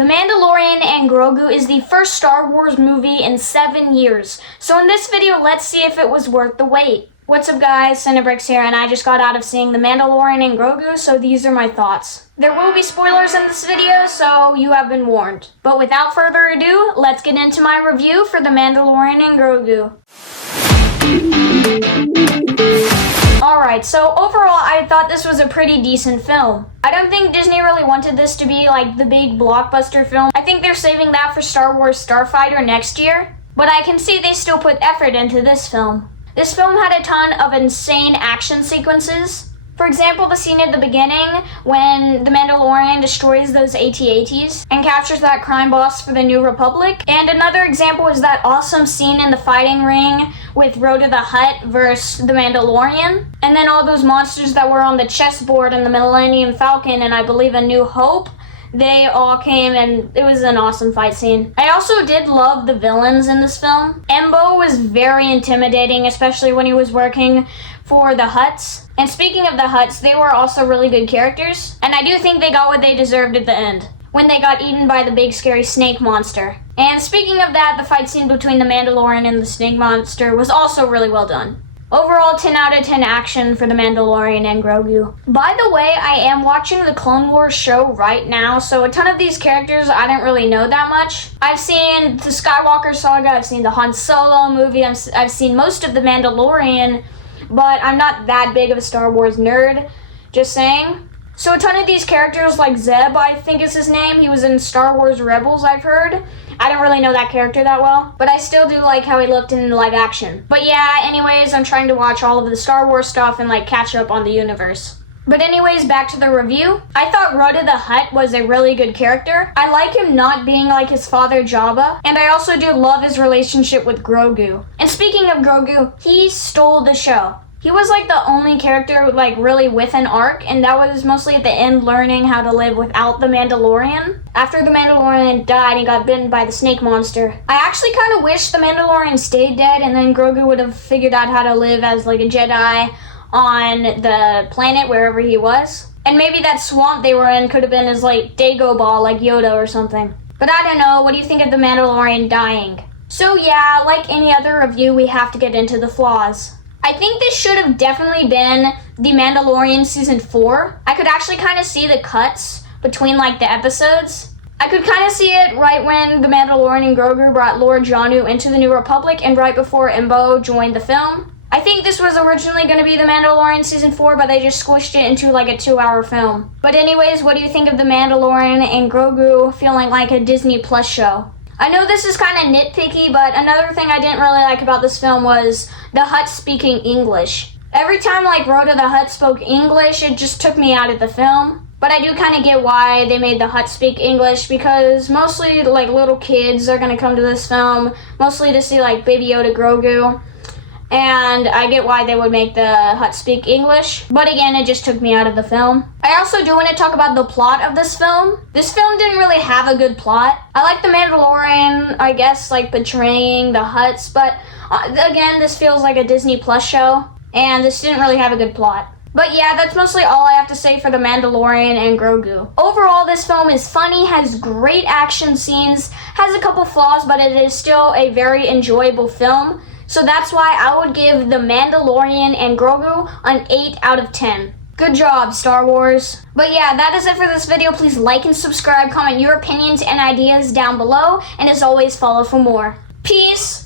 The Mandalorian and Grogu is the first Star Wars movie in 7 years. So in this video, let's see if it was worth the wait. What's up guys, Cinebricks here, and I just got out of seeing The Mandalorian and Grogu, so these are my thoughts. There will be spoilers in this video, so you have been warned. But without further ado, let's get into my review for The Mandalorian and Grogu. Alright, so overall, I thought this was a pretty decent film. I don't think Disney really wanted this to be like the big blockbuster film. I think they're saving that for Star Wars Starfighter next year. But I can see they still put effort into this film. This film had a ton of insane action sequences. For example, the scene at the beginning when the Mandalorian destroys those AT-ATs and captures that crime boss for the New Republic. And another example is that awesome scene in the fighting ring with Rhoda the Hutt versus the Mandalorian. And then all those monsters that were on the chessboard in the Millennium Falcon and I believe A New Hope. They all came and it was an awesome fight scene. I also did love the villains in this film. Embo was very intimidating, especially when he was working for the Hutts. And speaking of the Hutts, they were also really good characters. And I do think they got what they deserved at the end, when they got eaten by the big scary snake monster. And speaking of that, the fight scene between the Mandalorian and the snake monster was also really well done. Overall, 10 out of 10 action for The Mandalorian and Grogu. By the way, I am watching the Clone Wars show right now, so a ton of these characters I didn't really know that much. I've seen the Skywalker saga, I've seen the Han Solo movie, I've seen most of The Mandalorian, but I'm not that big of a Star Wars nerd, just saying. So a ton of these characters, like Zeb, I think is his name, he was in Star Wars Rebels, I've heard. I don't really know that character that well, but I still do like how he looked in live action. But yeah, anyways, I'm trying to watch all of the Star Wars stuff and like catch up on the universe. But anyways, back to the review. I thought Rhoda the Hutt was a really good character. I like him not being like his father Jabba, and I also do love his relationship with Grogu. And speaking of Grogu, he stole the show. He was like the only character like really with an arc, and that was mostly at the end learning how to live without the Mandalorian. After the Mandalorian died and got bitten by the snake monster, I actually kind of wish the Mandalorian stayed dead and then Grogu would have figured out how to live as like a Jedi on the planet wherever he was. And maybe that swamp they were in could have been his like Dagobah like Yoda or something. But I don't know, what do you think of the Mandalorian dying? So yeah, like any other review, we have to get into the flaws. I think this should have definitely been The Mandalorian Season 4. I could actually kind of see the cuts between like the episodes. I could kind of see it right when The Mandalorian and Grogu brought Lord Janu into the New Republic and right before Embo joined the film. I think this was originally going to be The Mandalorian Season 4, but they just squished it into like a 2-hour film. But anyways, what do you think of The Mandalorian and Grogu feeling like a Disney Plus show? I know this is kind of nitpicky, but another thing I didn't really like about this film was the Hutt speaking English. Every time like Rhoda the Hutt spoke English, it just took me out of the film. But I do kind of get why they made the Hutt speak English, because mostly like little kids are going to come to this film, mostly to see like Baby Yoda Grogu. And I get why they would make the Hutt speak English, but again, it just took me out of the film. I also do want to talk about the plot of this film. This film didn't really have a good plot. I like the Mandalorian, I guess, like betraying the Hutts, but again, this feels like a Disney Plus show, and this didn't really have a good plot. But yeah, that's mostly all I have to say for The Mandalorian and Grogu. Overall, this film is funny, has great action scenes, has a couple flaws, but it is still a very enjoyable film. So that's why I would give The Mandalorian and Grogu an 8 out of 10. Good job, Star Wars. But yeah, that is it for this video. Please like and subscribe, comment your opinions and ideas down below, and as always, follow for more. Peace!